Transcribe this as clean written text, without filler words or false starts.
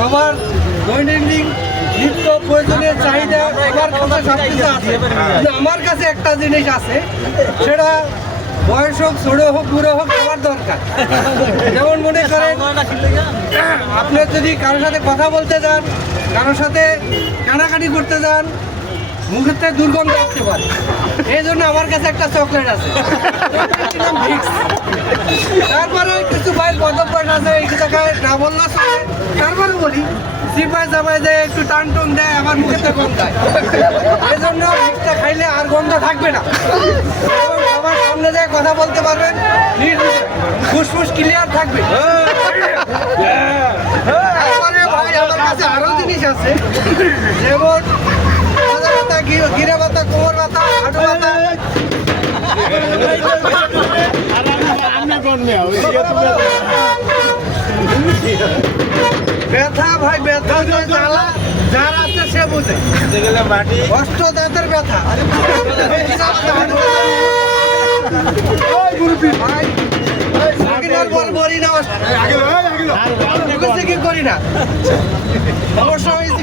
সবার দৈনন্দিন নিত্য প্রয়োজনীয় চাহিদা আমার কাছে সব কিছু আছে, কিন্তু আমার কাছে একটা জিনিস আছে, সেটা বয়স হোক, ছোটো হোক, বুড়ো হোক, সবার দরকার। যেমন মনে করেন আপনি যদি কারোর সাথে কথা বলতে যান, কারোর সাথে কানাকানি করতে যান, মুখেতে দুর্গন্ধ আসতে পারে, এই জন্য আমার কাছে একটা চকলেট আছে, ভিক্স। তারপরে কিছু ভাইয়ের পদভ্যাস আছে, এই জায়গায় না বললে চলে, তারপরে বলি জিপায় চাপায় দেয়, একটু টান টন দেয়, আমার মুখেতে গন্ধ হয়, এই জন্য ভিক্সটা খাইলে আর গন্ধ থাকবে না, এবং আমার সামনে যায় কথা বলতে পারবেন, ফুসফুস ক্লিয়ার থাকবে। তারপরে ভাই আমার কাছে আরো জিনিস আছে, যেমন মাথা ব্যথা, গিরা ব্যথা, কোমর ব্যথা, হাঁটু ব্যথা, ব্যথা ভাই ব্যথা জ্বালা যার আছে সে বুঝে, অষ্ট দাঁতের ব্যথা, করি না সমস্যা হয়েছে